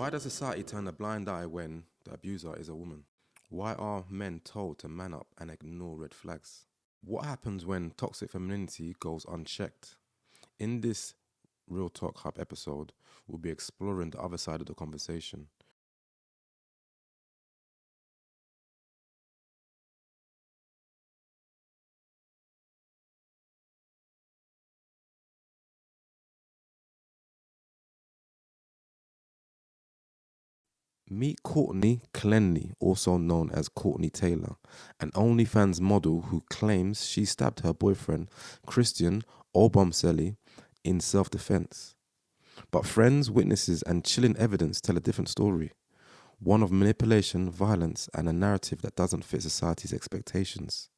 Why does society turn a blind eye when the abuser is a woman? Why are men told to man up and ignore red flags? What happens when toxic femininity goes unchecked? In this ReelTokHub episode, we'll be exploring the other side of the conversation. Meet Courtney Clenley, also known as Courtney Taylor, an OnlyFans model who claims she stabbed her boyfriend, Christian Obamseli, in self-defense. But friends, witnesses, and chilling evidence tell a different story. One of manipulation, violence, and a narrative that doesn't fit society's expectations.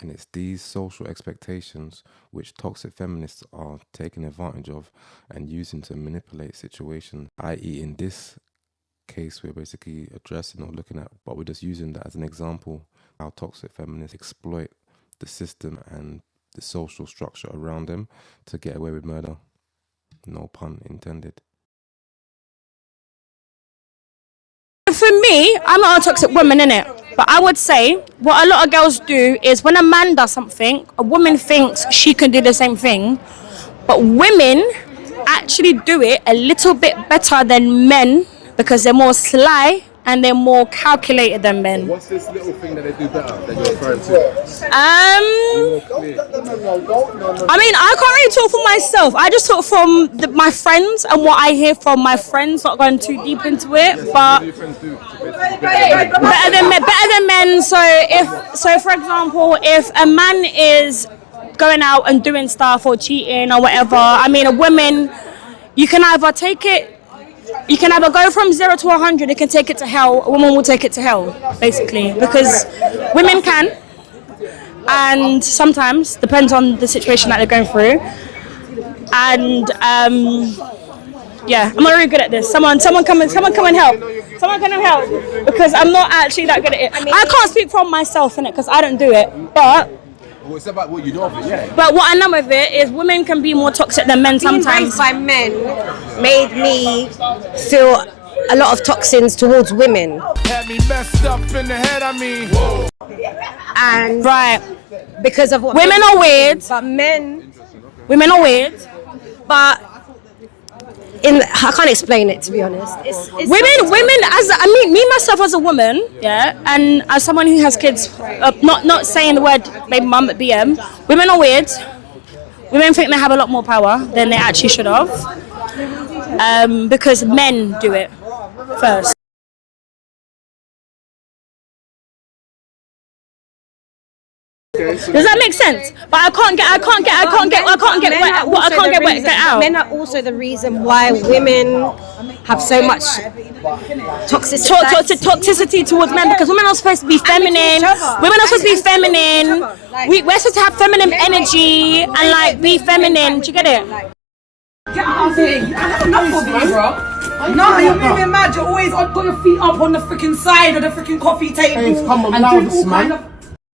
And it's these social expectations which toxic feminists are taking advantage of and using to manipulate situations, i.e. in this case we're basically addressing or looking at, but we're just using that as an example how toxic feminists exploit the system and the social structure around them to get away with murder. No pun intended. For me, I'm not a toxic woman, innit? But I would say what a lot of girls do is when a man does something, a woman thinks she can do the same thing, but women actually do it a little bit better than men because they're more sly and they're more calculated than men. What's this little thing that they do better that you're referring to? I mean, I can't really talk for myself. I just talk from my friends and what I hear from my friends, not going too deep into it. But better than men. So for example, if a man is going out and doing stuff or cheating or whatever, I mean, a woman, you can either go from 0 to 100, you can take it to hell, a woman will take it to hell, basically, because women can, and sometimes, depends on the situation that they're going through, and yeah, I'm not really good at this. Someone come and help. Someone can help, because I'm not actually that good at it. I can't speak for myself in it, because I don't do it, but well, it's about what you know of it, yeah. But what I know of it is women can be more toxic than men sometimes. Being raised by men made me feel a lot of toxins towards women. Had me messed up in the head, I mean. And right, because of what women are weird. But women are weird. But I can't explain it, to be honest. It's women me myself as a woman, yeah, and as someone who has kids, not saying the word baby mum but BM, women are weird. Women think they have a lot more power than they actually should have, because men do it first. Does that make sense? But I can't get out. Men are also the reason why women have so much toxicity towards men, because women are supposed to be feminine. Women are supposed to be feminine. We're supposed to have feminine energy and like be feminine. Do you get it? Get out of here! I have enough of you, bro. No, you're moving mad. You're always got your feet up on the freaking side of the freaking coffee table. Hey, come on, and now, doing all man. kind of.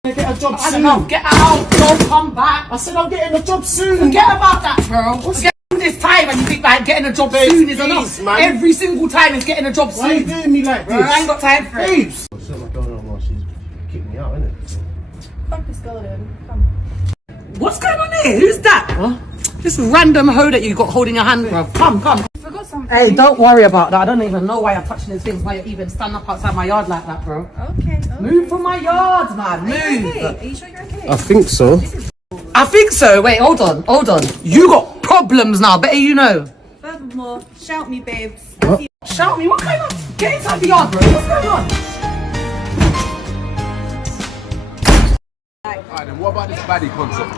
Get a job I soon. don't know. Get out. Don't come back. I said I'm getting a job soon. Forget about that, bro. Forget all this time and you think like getting a job soon is enough. Man. Every single time is getting a job soon. Why are you doing me like this? Bro, I ain't got time for it. Babes. What's going on while she's kicking me out, innit? Fuck this girl then. Come. What's going on here? Who's that? Huh? This random hoe that you got holding your hand, bro. Come. Forgot something. Hey, don't worry about that. I don't even know why you're touching these things. Why you're even standing up outside my yard like that, bro. Okay. Move from my yard, man. Move. Okay. Are you sure you're okay? I think so. I think so. Wait, hold on. You got problems now. Better you know. Furthermore, shout me, babes. What? Shout me. What kind of? Get inside the yard, bro. What's going on? Alright, then what about this baddie concept?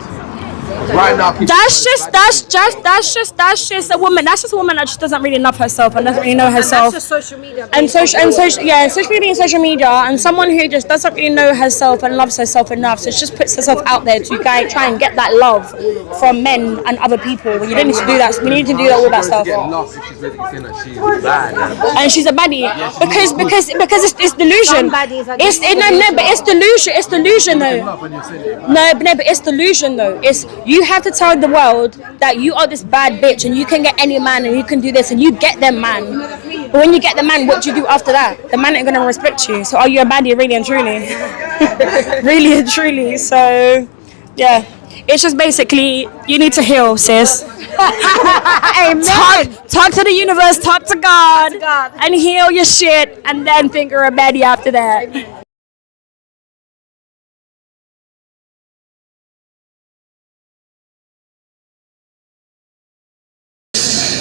Right now, That's just a woman. That's just a woman that just doesn't really love herself and doesn't really know herself. That's just social media. social media and social media, and someone who just doesn't really know herself and loves herself enough, so she just puts herself out there to try and get that love from men and other people. When you don't need to do that, we need to do all that stuff. And she's a baddie because it's delusion. It's delusion. It's delusion though. No, but it's delusion though. It's you have to tell the world that you are this bad bitch and you can get any man and you can do this and you get them man. But when you get the man, what do you do after that? The man ain't gonna respect you. So are you a baddie, really and truly? Really and truly. So, yeah. It's just basically, you need to heal, sis. Amen. Talk to the universe, talk to God, and heal your shit, and then figure a baddie after that.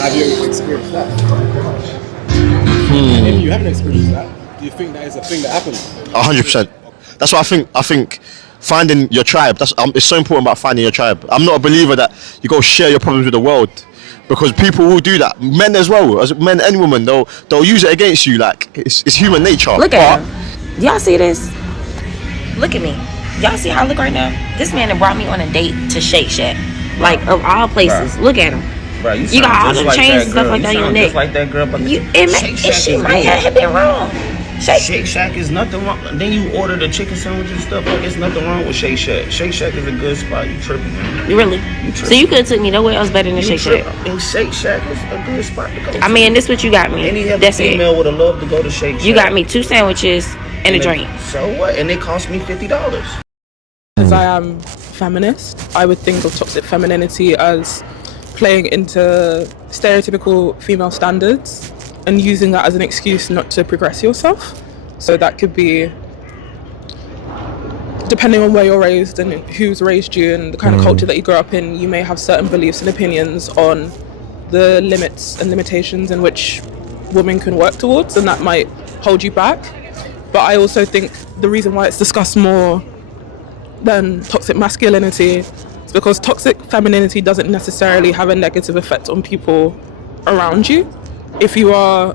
Have you experienced that? If you haven't experienced that, do you think that is a thing that happens? 100%. That's what I think. I think finding your tribe. That's it's so important about finding your tribe. I'm not a believer that you go share your problems with the world, because people will do that. Men as well, as men and women, they'll use it against you. Like it's human nature. Look at him. Y'all see this? Look at me. Y'all see how I look right now? This man that brought me on a date to Shake Shack. Like, of all places. Look at him. Bro, you got all the like chains and stuff like that on your neck. Just like that girl, but She might have been wrong. Shake Shack is nothing wrong. Then you order the chicken sandwich and stuff. Like, it's nothing wrong with Shake Shack. Shake Shack is a good spot. You tripping, man. Really? So you could have took me nowhere else better than Shake Shack. And Shake Shack is a good spot to go to. I mean, this what you got me. Any other That's female it. would have loved to go to Shake Shack. You got me 2 sandwiches and a drink. So what? And it cost me $50. As I am feminist, I would think of toxic femininity as playing into stereotypical female standards and using that as an excuse not to progress yourself. So that could be, depending on where you're raised and who's raised you and the kind of culture that you grew up in, you may have certain beliefs and opinions on the limits and limitations in which women can work towards, and that might hold you back. But I also think the reason why it's discussed more than toxic masculinity is because toxic femininity doesn't necessarily have a negative effect on people around you. If you are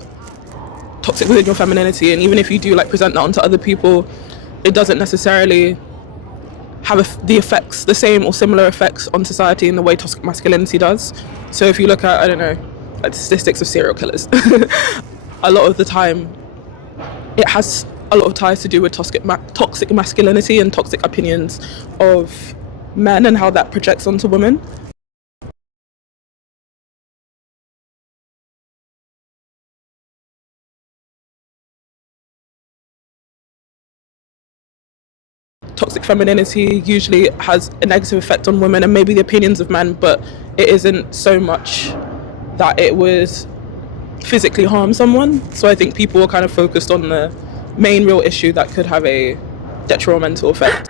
toxic within your femininity, and even if you do like present that onto other people, it doesn't necessarily have the same or similar effects on society in the way toxic masculinity does. So if you look at, I don't know, like the statistics of serial killers, a lot of the time it has a lot of ties to do with toxic masculinity and toxic opinions of men and how that projects onto women. Toxic femininity usually has a negative effect on women and maybe the opinions of men, but it isn't so much that it would physically harm someone. So I think people are kind of focused on the main real issue that could have a detrimental effect.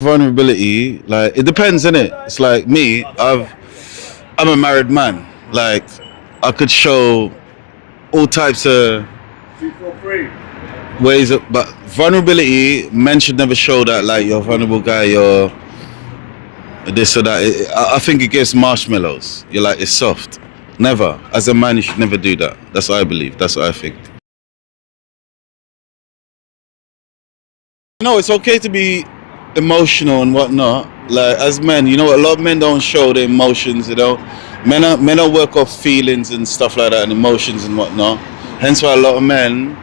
Vulnerability, like it depends, innit? It's like me, I'm a married man. Like I could show all types of ways of, but vulnerability, men should never show that like you're a vulnerable guy, you're this or that. I think it gives marshmallows. You're like, it's soft. Never. As a man, you should never do that. That's what I believe. That's what I think. No, it's okay to be emotional and whatnot. Like as men, you know, a lot of men don't show their emotions. You know, men don't work off feelings and stuff like that and emotions and whatnot. Hence why a lot of men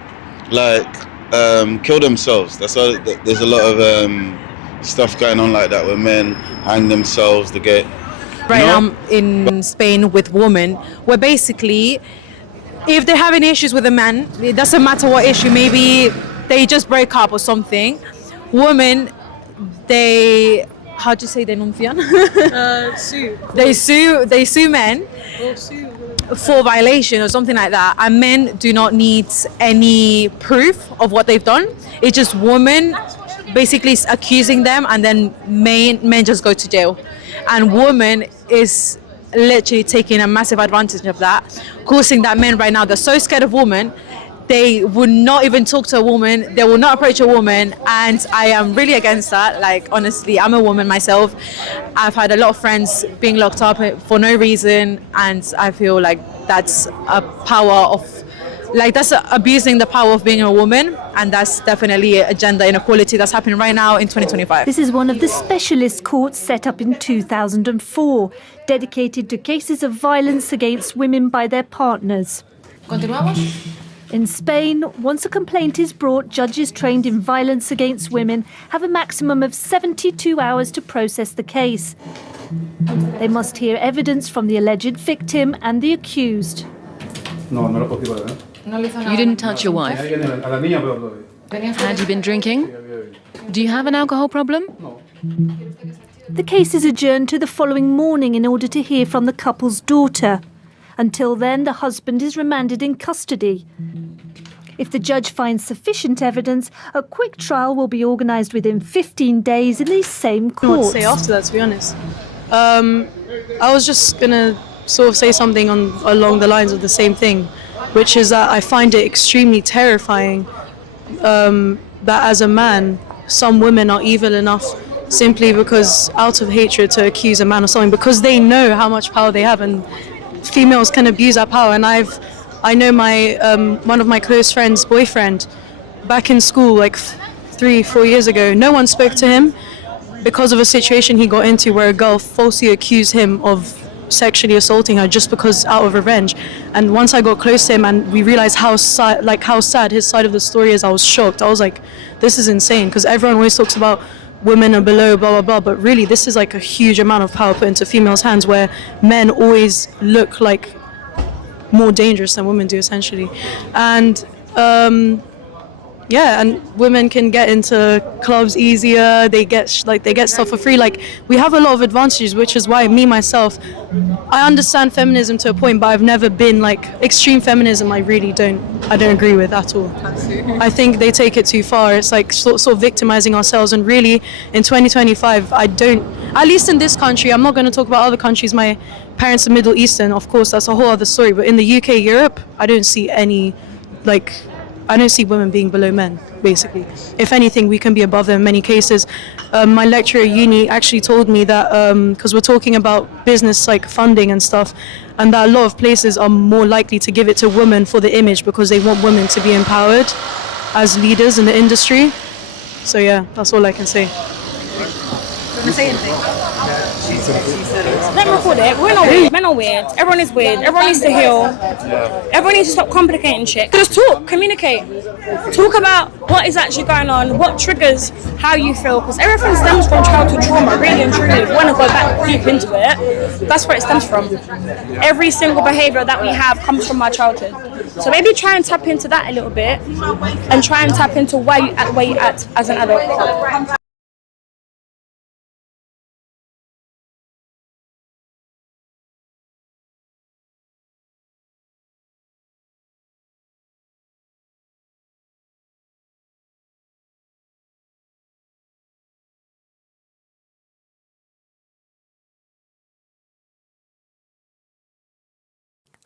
like kill themselves. That's why there's a lot of stuff going on like that where men hang themselves to get. Right now in Spain with women, where basically, if they're having issues with a man, it doesn't matter what issue. Maybe they just break up or something. Women, they, how do you say denuncian? Sue. They sue men for violation or something like that, and men do not need any proof of what they've done. It's just women basically accusing them, and then men just go to jail, and woman is literally taking a massive advantage of that, causing that men right now, they're so scared of women, they would not even talk to a woman, they will not approach a woman, and I am really against that. Like, honestly, I'm a woman myself. I've had a lot of friends being locked up for no reason, and I feel like that's a power of Like, that's abusing the power of being a woman, and that's definitely a gender inequality that's happening right now in 2025. This is one of the specialist courts set up in 2004, dedicated to cases of violence against women by their partners. In Spain, once a complaint is brought, judges trained in violence against women have a maximum of 72 hours to process the case. They must hear evidence from the alleged victim and the accused. You didn't touch your wife. Had you been drinking? Do you have an alcohol problem? The case is adjourned to the following morning in order to hear from the couple's daughter. Until then, the husband is remanded in custody. If the judge finds sufficient evidence, a quick trial will be organised within 15 days in these same I don't know what courts. to say after that, to be honest. I was just going to sort of say something along the lines of the same thing, which is that I find it extremely terrifying that as a man, some women are evil enough simply because out of hatred to accuse a man of something, because they know how much power they have, and females can abuse that power. And I know my one of my close friends' boyfriend back in school, like 3-4 years ago. No one spoke to him because of a situation he got into where a girl falsely accused him of sexually assaulting her just because out of revenge. And once I got close to him and we realized how sad his side of the story is, I was shocked. I was like, this is insane, because everyone always talks about women are below, blah blah blah, but really this is like a huge amount of power put into females' hands, where men always look like more dangerous than women do, essentially. And and women can get into clubs easier. They get stuff for free. Like, we have a lot of advantages, which is why myself, I understand feminism to a point, but I've never been like extreme feminism. I don't agree with at all. I think they take it too far. It's like sort of victimizing ourselves. And really, in 2025, at least in this country, I'm not going to talk about other countries. My parents are Middle Eastern, of course, that's a whole other story. But in the UK, Europe, I don't see women being below men, basically. If anything, we can be above them in many cases. My lecturer at uni actually told me that, because we're talking about business like funding and stuff, and that a lot of places are more likely to give it to women for the image because they want women to be empowered as leaders in the industry. So yeah, that's all I can say. Want to say anything? She said it. Let me record it. We're not weird. Men are weird. Everyone is weird. Everyone needs to heal. Everyone needs to stop complicating shit. Just talk, communicate. Talk about what is actually going on, what triggers how you feel, because everything stems from childhood trauma, really and truly. If you want to go back deep into it, that's where it stems from. Every single behaviour that we have comes from our childhood. So maybe try and tap into that a little bit, and try and tap into where you act as an adult.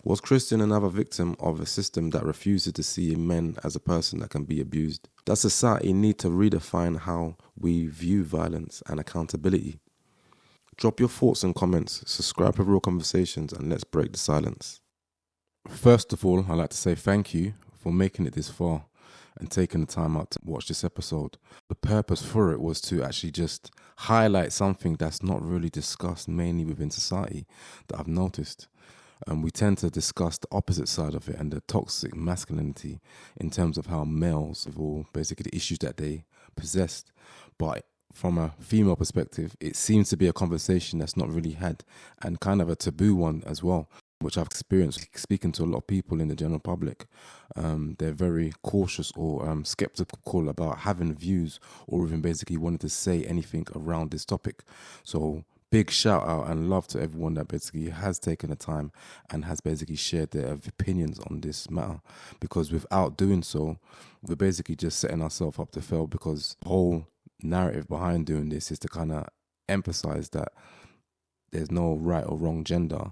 Was Christian another victim of a system that refuses to see men as a person that can be abused? Does society need to redefine how we view violence and accountability? Drop your thoughts and comments, subscribe for Real Conversations, and let's break the silence. First of all, I'd like to say thank you for making it this far and taking the time out to watch this episode. The purpose for it was to actually just highlight something that's not really discussed mainly within society that I've noticed. We tend to discuss the opposite side of it and the toxic masculinity in terms of how males have all basically the issues that they possessed. But from a female perspective, it seems to be a conversation that's not really had, and kind of a taboo one as well, which I've experienced speaking to a lot of people in the general public. They're very cautious or skeptical about having views or even basically wanting to say anything around this topic. So big shout out and love to everyone that basically has taken the time and has basically shared their opinions on this matter, because without doing so, we're basically just setting ourselves up to fail, because the whole narrative behind doing this is to kind of emphasize that there's no right or wrong gender.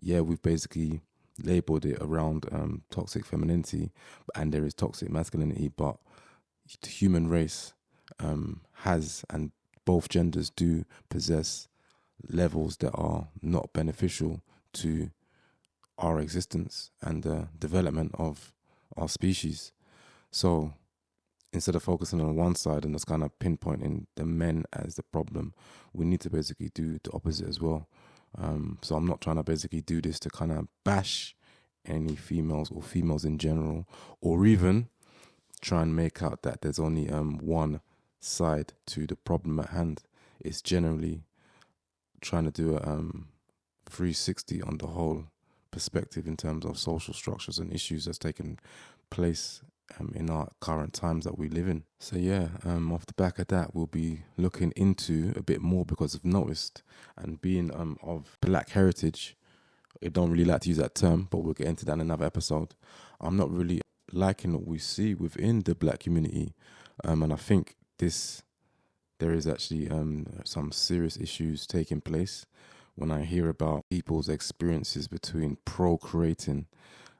Yeah, we've basically labeled it around toxic femininity, and there is toxic masculinity, but the human race has, and both genders do possess levels that are not beneficial to our existence and the development of our species. So instead of focusing on one side and just kind of pinpointing the men as the problem, we need to basically do the opposite as well. So I'm not trying to basically do this to kind of bash any females or females in general, or even try and make out that there's only one side to the problem at hand. It's generally trying to do a 360 on the whole perspective in terms of social structures and issues that's taken place in our current times that we live in. So yeah, off the back of that, we'll be looking into a bit more, because I've noticed, and being of black heritage, I don't really like to use that term, but we'll get into that in another episode. I'm not really liking what we see within the black community, and I think there is actually some serious issues taking place when I hear about people's experiences between procreating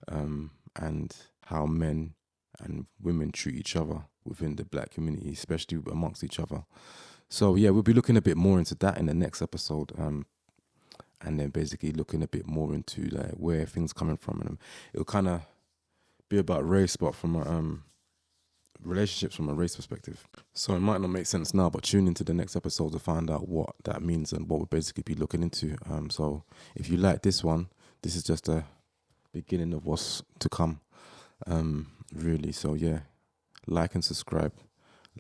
and how men and women treat each other within the black community, especially amongst each other. So yeah, we'll be looking a bit more into that in the next episode, and then basically looking a bit more into like where things coming from, and it'll kind of be about race, but from a relationships from a race perspective. So it might not make sense now, but tune into the next episode to find out what that means and what we'll basically be looking into. So if you like this one, this is just a beginning of what's to come, really. So yeah, like and subscribe,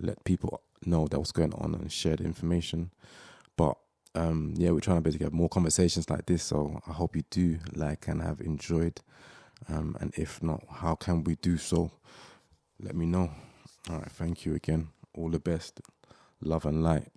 let people know that what's going on, and share the information. But yeah, we're trying to basically have more conversations like this, so I hope you do like and have enjoyed, and if not, how can we do so? Let me know. All right, thank you again. All the best. Love and light.